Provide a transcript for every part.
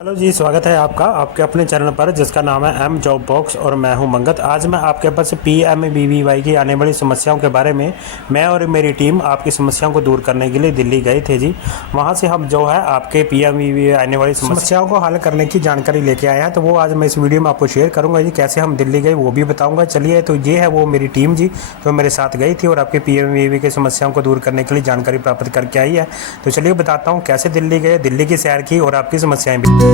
Hello जी, स्वागत है आपका आपके अपने चैनल पर जिसका नाम है एम जॉब बॉक्स और मैं हूं मंगत। आज मैं आपके पास PMVVY की आने वाली समस्याओं के बारे में मैं और मेरी टीम आपकी समस्याओं को दूर करने के लिए दिल्ली गए थे जी। वहां से हम जो है आपके PMVVY आने वाली समस्याओं को हल करने की जानकारी लेके आए हैं, तो वो आज मैं इस वीडियो में आपको शेयर करूँगा जी। कैसे हम दिल्ली गए वो भी बताऊँगा। चलिए, तो ये है वो मेरी टीम जी जो मेरे साथ गई थी और आपके PMVVY की समस्याओं को दूर करने के लिए जानकारी प्राप्त करके आई है। तो चलिए बताता हूँ कैसे दिल्ली गए, दिल्ली की सैर की और आपकी समस्याएँ भी।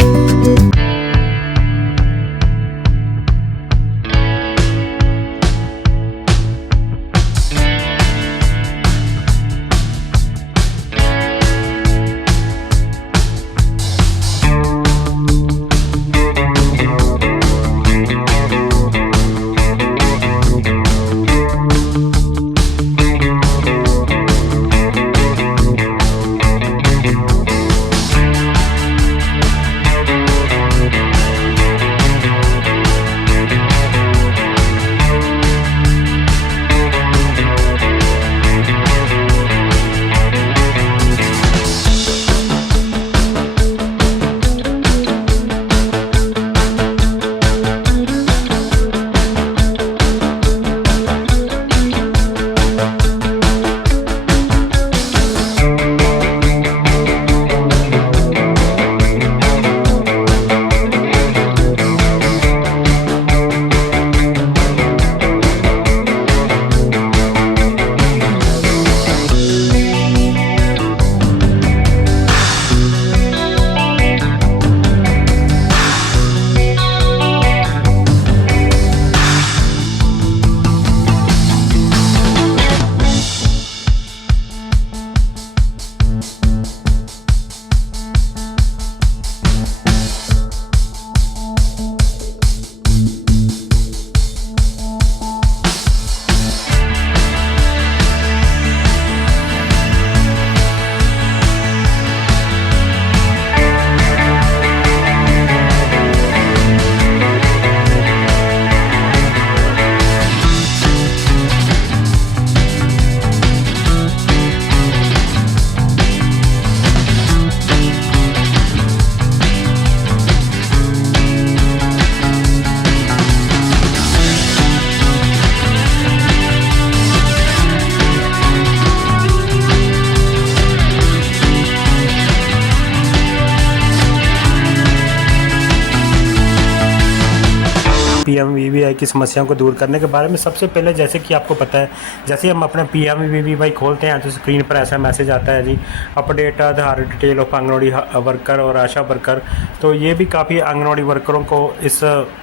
PMVVY की समस्याओं को दूर करने के बारे में सबसे पहले, जैसे कि आपको पता है, जैसे हम अपना PMVVY खोलते हैं तो स्क्रीन पर ऐसा मैसेज आता है जी, update Aadhaar detail of anganwadi worker और आशा वर्कर। तो ये भी काफ़ी आंगनवाड़ी वर्करों को इस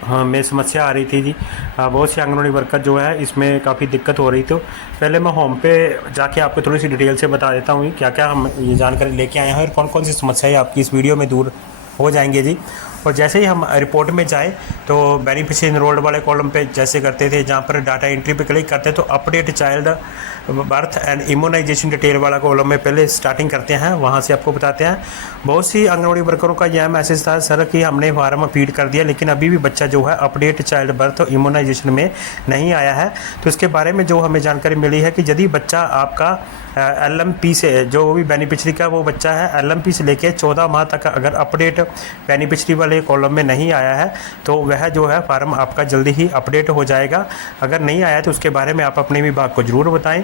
में समस्या आ रही थी जी। बहुत सी आंगनवाड़ी वर्कर जो है इसमें काफ़ी दिक्कत हो रही। तो पहले मैं होम पे जाके आपको थोड़ी सी डिटेल से बता देता हूँ क्या क्या हम ये जानकारी लेके आए हैं और कौन कौन सी समस्याएँ आपकी इस वीडियो में दूर हो जाएंगे जी। और जैसे ही हम रिपोर्ट में जाए तो बेनिफिशियरी इनरोल्ड वाले कॉलम पे जैसे करते थे, जहाँ पर डाटा एंट्री पे क्लिक करते हैं तो update child birth and immunisation detail वाला कॉलम में पहले स्टार्टिंग करते हैं। वहाँ से आपको बताते हैं, बहुत सी आंगनवाड़ी वर्करों का यह मैसेज था सर कि हमने फार्म फीड कर दिया लेकिन अभी भी बच्चा जो है अपडेट चाइल्ड बर्थ और इम्यूनाइजेशन में नहीं आया है। तो इसके बारे में जो हमें जानकारी मिली है कि यदि बच्चा आपका LMP से, जो भी बेनिफिशरी का वो बच्चा है LMP से लेके 14 माह तक अगर अपडेट बेनिफिशरी वाले कॉलम में नहीं आया है तो वह जो है फार्म आपका जल्दी ही अपडेट हो जाएगा। अगर नहीं आया तो उसके बारे में आप अपने विभाग को ज़रूर बताएं।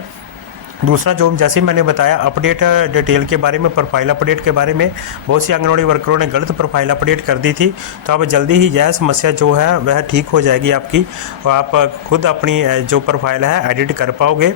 दूसरा, जो जैसे मैंने बताया अपडेट डिटेल के बारे में, प्रोफाइल अपडेट के बारे में, बहुत सी आंगनवाड़ी वर्करों ने गलत प्रोफाइल अपडेट कर दी थी। तो अब जल्दी ही यह समस्या जो है वह ठीक हो जाएगी आपकी और आप खुद अपनी जो प्रोफाइल है एडिट कर पाओगे।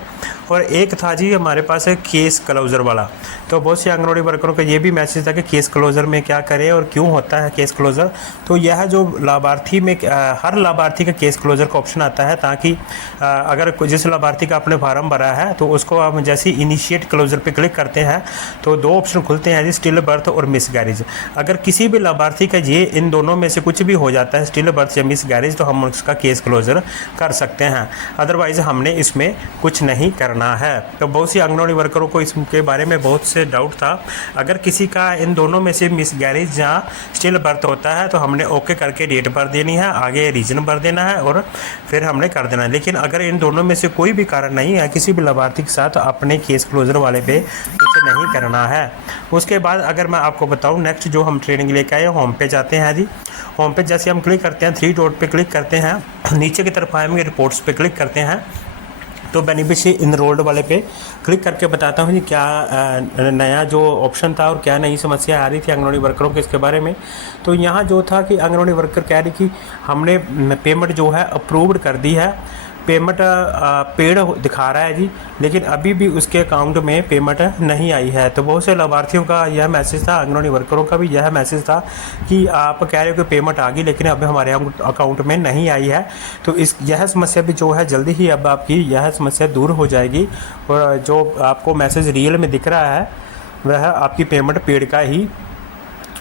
और एक था जी हमारे पास है केस क्लोज़र वाला। तो बहुत सी आंगनवाड़ी वर्करों का ये भी मैसेज था कि केस क्लोज़र में क्या करें और क्यों होता है केस क्लोज़र। तो यह जो लाभार्थी में हर लाभार्थी का केस क्लोज़र का ऑप्शन आता है, ताकि अगर जिस लाभार्थी का आपने फार्म भरा है तो उसको आप जैसे इनिशिएट क्लोजर पे क्लिक करते हैं तो दो ऑप्शन खुलते हैं जी, स्टिल बर्थ और मिस गैरेज। अगर किसी भी लाभार्थी का ये इन दोनों में से कुछ भी हो जाता है, स्टिल बर्थ या मिस गैरेज, तो हम उसका केस क्लोजर कर सकते हैं। अदरवाइज हमने इसमें कुछ नहीं करना है। तो बहुत सी आंगनवाड़ी वर्करों को इसके बारे में बहुत से डाउट था। अगर किसी का इन दोनों में से मिस गैरेज या स्टिल बर्थ होता है तो हमने ओके करके डेट भर देनी है, आगे रीजन भर देना है और फिर हमने कर देना है। लेकिन अगर इन दोनों में से कोई भी कारण नहीं है किसी भी लाभार्थी के साथ, अपने केस क्लोजर वाले पे ऐसे नहीं करना है। उसके बाद अगर मैं आपको बताऊं नेक्स्ट जो हम ट्रेनिंग लेके आए होम पे जाते हैं जी। होम पे जैसे हम क्लिक करते हैं 3 डॉट पे क्लिक करते हैं, नीचे की तरफ आएंगे रिपोर्ट्स पे क्लिक करते हैं तो बेनिफिशियरी इनरोल्ड वाले पे क्लिक करके बताता हूँ जी क्या नया जो ऑप्शन था और क्या नई समस्या आ रही थी आंगनवाड़ी वर्करों के इसके बारे में। तो यहाँ जो था कि आंगनवाड़ी वर्कर कह रही कि हमने पेमेंट जो है अप्रूव्ड कर दी है, पेमेंट पेड दिखा रहा है जी, लेकिन अभी भी उसके अकाउंट में पेमेंट नहीं आई है। तो बहुत से लाभार्थियों का यह मैसेज था, आंगनवाड़ी वर्करों का भी यह मैसेज था कि आप कह रहे हो कि पेमेंट आ गई लेकिन अभी हमारे अकाउंट में नहीं आई है। तो यह समस्या भी जो है जल्दी ही अब आपकी यह समस्या दूर हो जाएगी और जो आपको मैसेज रियल में दिख रहा है वह आपकी पेमेंट पेड का ही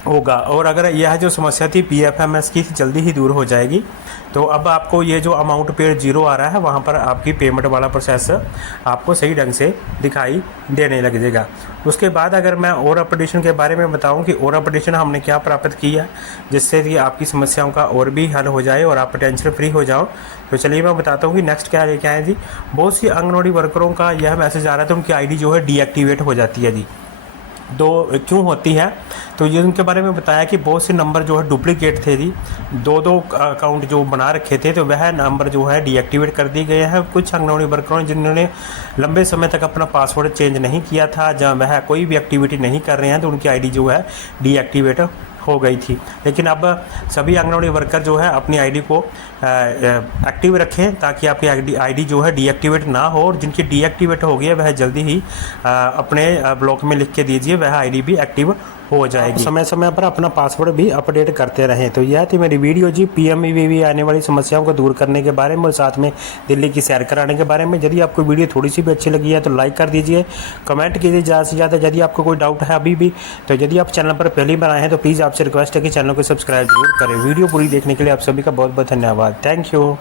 होगा। और अगर यह जो समस्या थी PFMS की जल्दी ही दूर हो जाएगी। तो अब आपको ये जो अमाउंट पेड 0 आ रहा है वहाँ पर आपकी पेमेंट वाला प्रोसेस आपको सही ढंग से दिखाई देने लग जाएगा। उसके बाद अगर मैं और अपडेशन के बारे में बताऊं कि और अपडेशन हमने क्या प्राप्त किया जिससे कि आपकी समस्याओं का और भी हल हो जाए और आप टेंशन फ्री हो जाओ, तो चलिए मैं बताता हूँ कि नेक्स्ट क्या लेके आए जी। बहुत सी आंगनवाड़ी वर्करों का यह मैसेज आ रहा है तो उनकी ID जो है डीएक्टिवेट हो जाती है जी। क्यों होती है तो ये उनके बारे में बताया कि बहुत से नंबर जो है डुप्लीकेट थे जी, दो अकाउंट जो बना रखे थे तो वह नंबर जो है डीएक्टिवेट कर दिए गए हैं। कुछ आंगनवाड़ी वर्करों जिन्होंने लंबे समय तक अपना पासवर्ड चेंज नहीं किया था, जहाँ वह कोई भी एक्टिविटी नहीं कर रहे हैं तो उनकी ID जो है डीएक्टिवेट हो गई थी। लेकिन अब सभी आंगनवाड़ी वर्कर जो है अपनी ID को एक्टिव रखें ताकि आपकी ID जो है डीएक्टिवेट ना हो, और जिनकी डीएक्टिवेट हो गई है वह जल्दी ही अपने ब्लॉक में लिख के दीजिए, वह ID भी एक्टिव हो जाएगी। समय समय पर अपना पासवर्ड भी अपडेट करते रहें। तो यह थी मेरी वीडियो जी PMVV आने वाली समस्याओं को दूर करने के बारे में और साथ में दिल्ली की सैर कराने के बारे में। यदि आपको वीडियो थोड़ी सी भी अच्छी लगी है तो लाइक कर दीजिए, कमेंट कीजिए ज़्यादा से ज़्यादा। यदि आपको कोई डाउट है अभी भी तो यदि आप चैनल पर पहली बार आए हैं तो प्लीज़ आपसे रिक्वेस्ट है कि चैनल को सब्सक्राइब जरूर करें। वीडियो पूरी देखने के लिए आप सभी का बहुत बहुत धन्यवाद। Thank you.